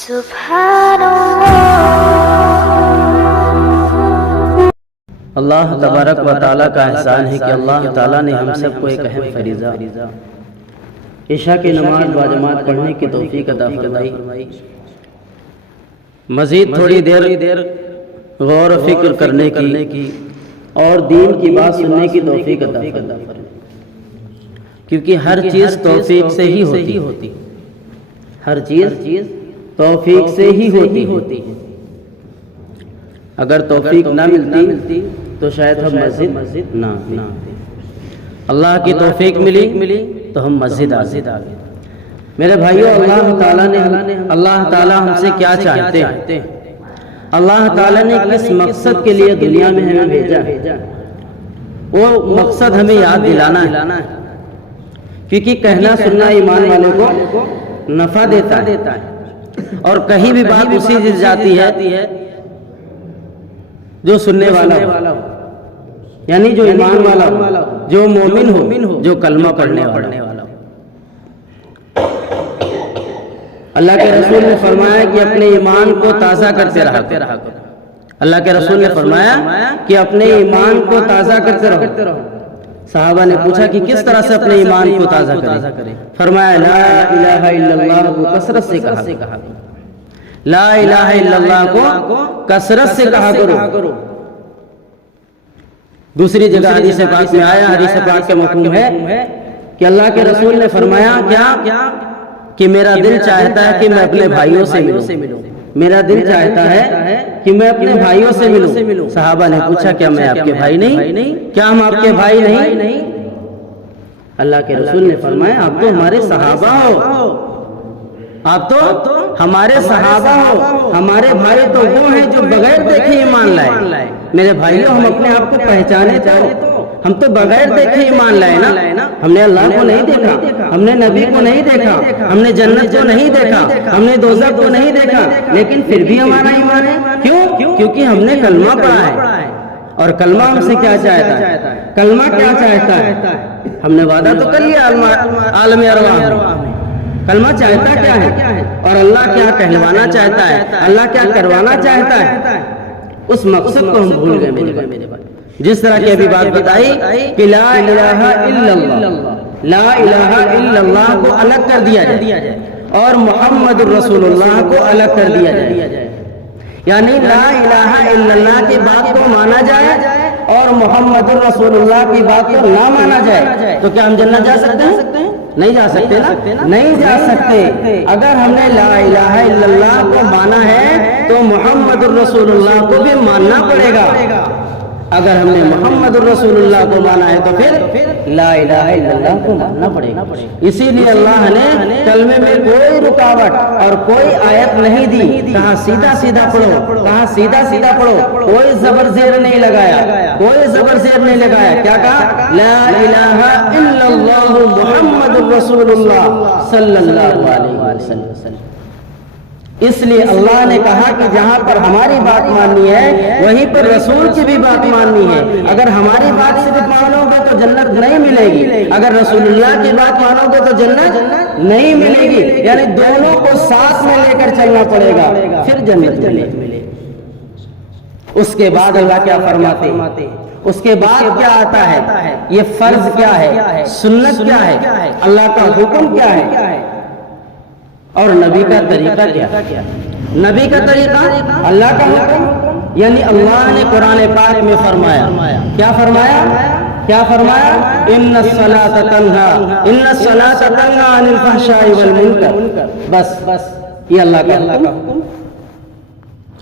سبحان اللہ تبارک و تعالیٰ کا احسان ہے کہ اللہ تعالیٰ نے ہم سب کو ایک اہم فریضہ عشاء کی نماز باجماعت پڑھنے کی توفیق عطا فرمائی۔ مزید تھوڑی دیر غور و فکر کرنے کی اور دین کی بات سننے کی توفیق عطا فرمائی، کیونکہ ہر چیز توفیق سے ہی ہوتی، ہر چیز توفیق سے ہی ہوتی۔ اگر توفیق نہ ملتی تو شاید ہم مسجد نہ آتے۔ اللہ کی توفیق ملی تو ہم مسجد آ گئے۔ میرے بھائیو، اللہ تعالیٰ ہم سے کیا چاہتے ہیں؟ اللہ تعالیٰ نے کس مقصد کے لیے دنیا میں ہمیں بھیجا، وہ مقصد ہمیں یاد دلانا ہے، کیونکہ کہنا سننا ایمان والوں کو نفع دیتا ہے، اور کہیں بھی بات اسی سے جاتی ہے جو سننے والا ہو، یعنی جو ایمان والا ہو، جو مومن ہو، جو کلمہ پڑھنے والا ہو۔ اللہ کے رسول نے فرمایا کہ اپنے ایمان کو تازہ کرتے رہا کرو۔ اللہ کے رسول نے فرمایا کہ اپنے ایمان کو تازہ کرتے رہو۔ صحابہ نے پوچھا کہ کس طرح سے اپنے ایمان کو تازہ کریں؟ فرمایا لا الہ الا اللہ کو کثرت سے کہا، لا الہ الا اللہ کو کثرت سے کہا کرو۔ دوسری جگہ حدیث پاک میں آیا، حدیث پاک کے مفہوم ہے کہ اللہ کے رسول نے فرمایا کیا کہ میرا دل چاہتا ہے کہ میں اپنے بھائیوں سے ملوں، میرا دل چاہتا ہے کہ میں اپنے بھائیوں سے ملوں۔ صحابہ نے پوچھا کیا میں آپ کے بھائی نہیں؟ کیا ہم آپ کے بھائی نہیں؟ اللہ کے رسول نے فرمایا آپ تو ہمارے صحابہ ہو، آپ تو ہمارے صحابہ ہو، ہمارے بھائی تو وہ ہیں جو بغیر دیکھے ایمان لائے۔ میرے بھائیوں، ہم اپنے آپ کو پہچانے تو ہم تو بغیر دیکھے ایمان لائے نا۔ ہم نے اللہ کو نہیں دیکھا، ہم نے نبی کو نہیں دیکھا، ہم نے جنت کو نہیں دیکھا، ہم نے دوزخ کو نہیں دیکھا، لیکن پھر بھی ہمارا ایمان ہے۔ کیوں؟ کیونکہ ہم نے کلمہ پڑھا ہے، اور کلمہ ہم سے کیا چاہتا ہے؟ کلمہ کیا چاہتا ہے؟ ہم نے وعدہ تو کر لیا عالم ارواح میں، کلمہ چاہتا کیا ہے اور اللہ کیا کہلوانا چاہتا ہے، اللہ کیا کروانا چاہتا ہے، اس مقصد کو ہم بھول گئے میرے بھائی۔ جس طرح کی ابھی بات بتائی کہ لا الہ الا اللہ، لا الہ الا اللہ کو الگ کر دیا جائے اور محمد الرسول اللہ کو الگ کر دیا جائے، یعنی لا الہ الا اللہ کی بات کو مانا جائے اور محمد الرسول اللہ کی بات کو نہ مانا جائے، تو کیا ہم جنت جا سکتے ہیں؟ نہیں جا سکتے نا، نہیں جا سکتے۔ اگر ہم نے لا الہ الا اللہ کو مانا ہے تو محمد الرسول اللہ کو بھی ماننا پڑے گا۔ اگر ہم نے محمد الرسول اللہ کو مانا ہے تو پھر لا الہ الا اللہ کو ماننا پڑے گا۔ اسی لیے اللہ نے کلمے میں کوئی رکاوٹ اور کوئی آیت نہیں دی، کہاں سیدھا سیدھا پڑھو، کہاں سیدھا سیدھا پڑھو، کوئی زبر زیر نہیں لگایا، کوئی زبر زیر نہیں لگایا۔ کیا کہا؟ لا الہ الا اللہ محمد الرسول اللہ صلی اللہ علیہ وسلم۔ اس لیے اللہ نے کہا کہ جہاں پر ہماری بات ماننی ہے وہیں پر رسول کی بھی بات ماننی ہے۔ اگر ہماری بات صرف مانو گے تو جنت نہیں ملے گی، اگر رسول اللہ کی بات مانو گے تو جنت نہیں ملے گی، یعنی دونوں کو ساتھ میں لے کر چلنا پڑے گا، پھر جنت ملے۔ اس کے بعد اللہ کیا فرماتے؟ اس کے بعد کیا آتا ہے؟ یہ فرض کیا ہے، سنت کیا ہے، اللہ کا حکم کیا ہے، اور نبی کا طریقہ کیا؟ نبی کا طریقہ، اللہ کا حکم، یعنی اللہ نے قرآن پاک میں فرمایا، کیا فرمایا؟ ان الصلاۃ تنہی عن الفحشاء والمنکر۔ بس یہ اللہ کا حکم،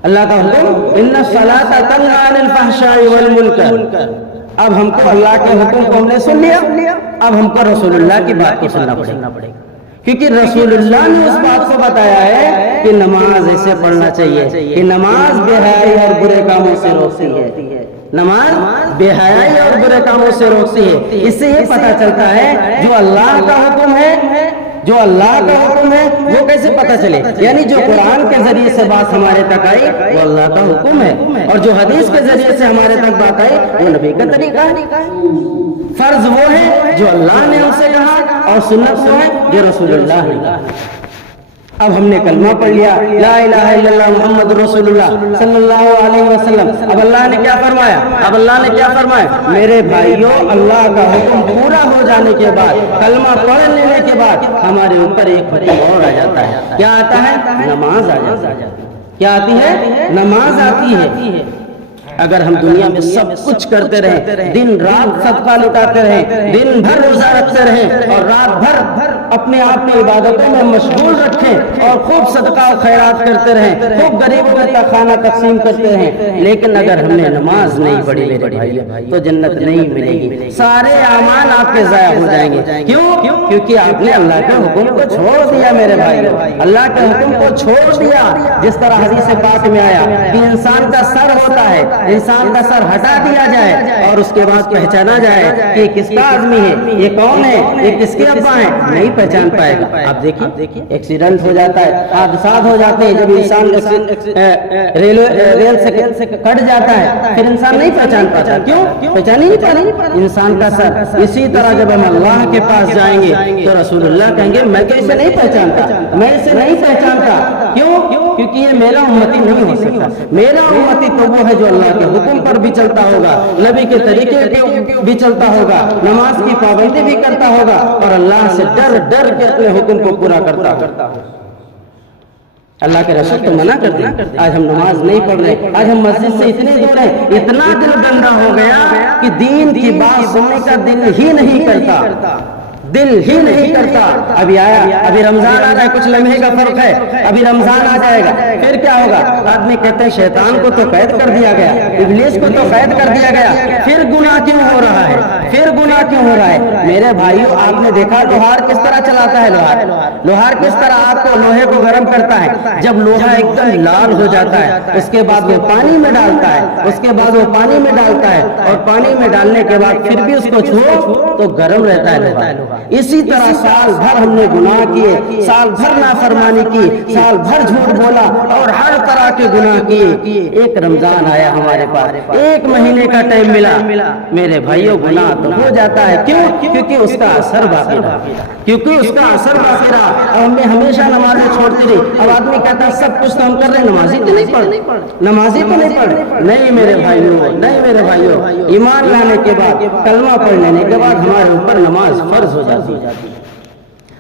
اللہ کا حکم، ان الصلاۃ تنہی عن الفحشاء والمنکر۔ اب ہم کو اللہ کے حکم کو ہم نے سن لیا، اب ہم کو رسول اللہ کی بات کو سننا پڑے گا، کیونکہ رسول اللہ نے اس بات کو بتایا ہے کہ نماز ایسے پڑھنا چاہیے کہ نماز بے حیائی اور برے کاموں سے روکتی ہے، نماز بے حیائی اور برے کاموں سے روکتی ہے۔ اس سے یہ پتہ چلتا ہے جو اللہ کا حکم ہے، جو اللہ کا حکم ہے وہ کیسے پتہ چلے؟ یعنی جو قرآن کے ذریعے سے بات ہمارے تک آئی وہ اللہ کا حکم ہے، اور جو حدیث کے ذریعے سے ہمارے تک بات آئی وہ نبی کا طریقہ ہے۔ فرض وہ ہے جو اللہ نے ہم سے کہا اور سنت وہ ہے جو رسول اللہ نے کہا۔ اب ہم نے کلمہ پڑھ لیا لا الہ الا اللہ محمد رسول اللہ صلی اللہ علیہ وسلم. اب اللہ نے کیا فرمایا؟ میرے بھائیوں، اللہ کا حکم پورا ہو جانے کے بعد، کلمہ پڑھ لینے کے بعد ہمارے اوپر ایک حکم اور آ جاتا ہے. کیا آتا ہے؟ نماز آ جاتا ہے. کیا آتی ہے؟ نماز آتی ہے. اگر ہم دنیا میں سب کچھ کرتے رہیں، دن رات صدقہ لٹاتے رہیں، دن بھر روزہ رکھتے رہیں اور رات بھر اپنے آپ کو عبادتوں میں مشغول رکھیں اور خوب صدقہ و خیرات کرتے رہیں، خوب غریبوں کا کھانا تقسیم کرتے رہیں، لیکن اگر ہم نے نماز نہیں پڑھی میرے بھائیوں تو جنت نہیں ملے گی. سارے اعمال آپ کے ضائع ہو جائیں گے. کیوں؟ کیونکہ آپ نے اللہ کے حکم کو چھوڑ دیا میرے بھائیوں. اللہ کے حکم کو چھوڑ دیا. جس طرح حدیث پاک میں آیا کہ انسان کا سر ہوتا ہے، انسان کا سر ہٹا دیا جائے اور اس کے بعد پہچانا جائے کہ کس کا آدمی ہے، یہ کون ہے، یہ کس کے ابا ہیں، نہیں پہچان پائے گا. آپ دیکھیے ایکسیڈنٹ ہو جاتا ہے، حادثات ہو جاتے ہیں. جب انسان ریل سے کٹ جاتا ہے پھر انسان نہیں پہچان پاتا. کیوں؟ پہچان ہی نہیں پا. انسان کا سر. اسی طرح جب ہم اللہ کے پاس جائیں گے تو رسول اللہ کہیں گے میں تو اسے نہیں پہچانتا، میں اسے نہیں پہچانتا. کیوں؟ کیونکہ یہ میرا امتی نہیں ہو سکتا. میرا امتی تو وہ ہے جو اللہ کے حکم پر بھی چلتا ہوگا، نبی کے طریقے کے بھی چلتا ہوگا، نماز کی پابندی بھی کرتا ہوگا اور اللہ سے ڈر کے اپنے حکم کو پورا کرتا ہوگا. اللہ کے رسول تو منع کر دیں. آج ہم نماز نہیں پڑھ رہے، آج ہم مسجد سے اتنے دور ہیں، اتنا دل گندا ہو گیا کہ دین کی بات سننے کا دل ہی نہیں کرتا. ابھی رمضان آ جائے، کچھ لمحے کا فرق ہے، ابھی رمضان آ جائے گا پھر کیا ہوگا؟ آدمی کہتے ہیں شیطان کو تو قید کر دیا گیا، ابلیس کو تو قید کر دیا گیا، پھر گناہ کیوں ہو رہا ہے؟ میرے بھائیوں، آپ نے دیکھا لوہار کس طرح چلاتا ہے؟ لوہار کس طرح آگ کو، لوہے کو گرم کرتا ہے. جب لوہا ایک دم لال ہو جاتا ہے اس کے بعد وہ پانی میں ڈالتا ہے، اور پانی میں ڈالنے کے بعد پھر بھی اس کو چھوڑو تو گرم رہتا ہے لوہا. اسی طرح سال بھر ہم نے گناہ کیے، سال بھر نافرمانی کی، سال بھر جھوٹ بولا اور ہر طرح کے گناہ کیے. ایک رمضان آیا ہمارے پاس، ایک مہینے کا ٹائم ملا، میرے بھائیوں گناہ تو ہو جاتا ہے. کیوں؟ کیونکہ اس کا اثر باقی رہا. اور ہم نے ہمیشہ نمازیں چھوڑتی رہی. اب آدمی کہتا ہے سب کچھ تو ہم کر رہے ہیں، نمازی تو نہیں پڑھ. نہیں میرے بھائیوں، ایمان لانے کے بعد، کلمہ پڑھ لینے کے بعد ہمارے اوپر نماز فرض ہو جاتی ہے.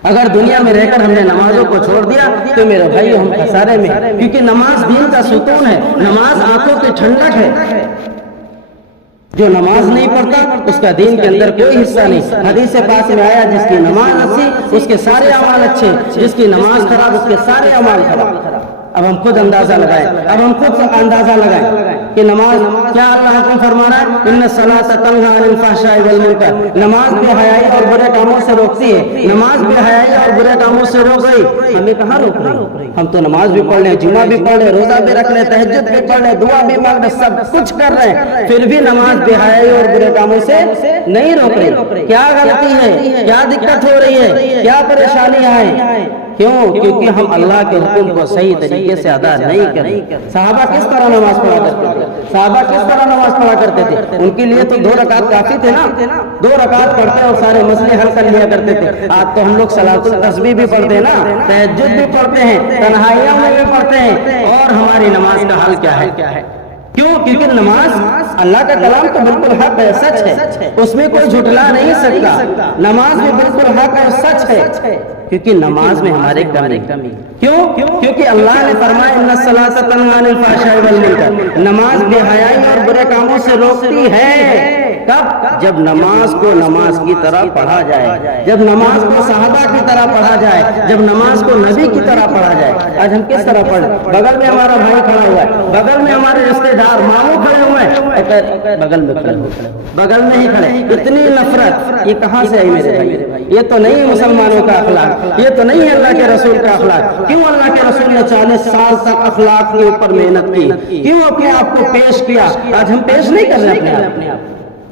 اگر دنیا میں رہ کر ہم نے نمازوں کو چھوڑ دیا تو میرے بھائی ہم خسارے میں، کیونکہ نماز دین کا ستون ہے، نماز آنکھوں کی ٹھنڈک ہے. جو نماز نہیں پڑھتا اس کا دین کے اندر کوئی حصہ نہیں. حدیث پاک میں آیا جس کی نماز اچھی اس کے سارے اعمال اچھے، جس کی نماز خراب اس کے سارے اعمال خراب. اب ہم خود اندازہ لگائیں کہ نماز کیا اللہ حکم فرما رہا ہے؟ ان الصلاۃ تنہی عن الفحشاء والمنکر. نماز بے حیائی اور برے کاموں سے روکتی ہے. نماز بے حیائی اور برے کاموں سے روک رہی. ہمیں کہاں روک رہی؟ ہم تو نماز بھی پڑھ لیں، جمعہ بھی پڑھ لیں، روزہ بھی رکھ لیں، تہجد بھی پڑھ لیں، دعا بھی مانگ لیں، سب کچھ کر رہے ہیں، پھر بھی نماز بے حیائی اور برے کاموں سے نہیں روک رہی. کیا غلطی ہے؟ کیا دقت ہو رہی ہے؟ کیا پریشانیاں ہیں؟ کیوں؟ کیونکہ ہم اللہ کے حکم کو صحیح طریقے سے ادا نہیں کریں. صحابہ کس طرح نماز پڑھا کرتے تھے؟ ان کے لیے تو 2 رکعت کافی تھے نا. 2 رکعت پڑھتے اور سارے مسئلے حل کر لیا کرتے تھے. آج تو ہم لوگ صلاۃ التسبیح بھی پڑھتے ہیں نا، تہجد بھی پڑھتے ہیں، تنہائیوں میں بھی پڑھتے ہیں، اور ہماری نماز کا حل کیا ہے؟ کیوں؟ کیونکہ نماز اللہ کا کلام تو بالکل حق ہے، سچ ہے، اس میں کوئی جھٹلا نہیں سکتا. نماز میں بالکل حق ہے، سچ ہے، کیونکہ نماز میں ہمارے کمی. کیوں؟ کیونکہ اللہ نے فرمایا ان الصلاۃ تنہی عن الفحشاء والمنکر. نماز بے حیائی اور برے کاموں سے روکتی ہے. کب؟ جب نماز کو نماز کی طرح پڑھا جائے، جب نماز کو صحابہ کی طرح پڑھا جائے، جب نماز کو نبی کی طرح پڑھا جائے. آج ہم کس طرح پڑھ؟ بغل میں ہمارا بھائی کھڑا ہوا ہے، بغل میں ہمارے رشتے دار ماموں کھڑے ہوئے ہیں، بغل میں ہی کھڑے. اتنی نفرت یہ کہاں سے آئی میرے بھائی؟ یہ تو نہیں مسلمانوں کا اخلاق، یہ تو نہیں ہے اللہ کے رسول کا اخلاق. کیوں اللہ کے رسول نے 40 سال تک اخلاق کے اوپر محنت کی؟ کیوں اپنے آپ کو پیش کیا؟ آج ہم پیش نہیں کر رہے اپنے آپ.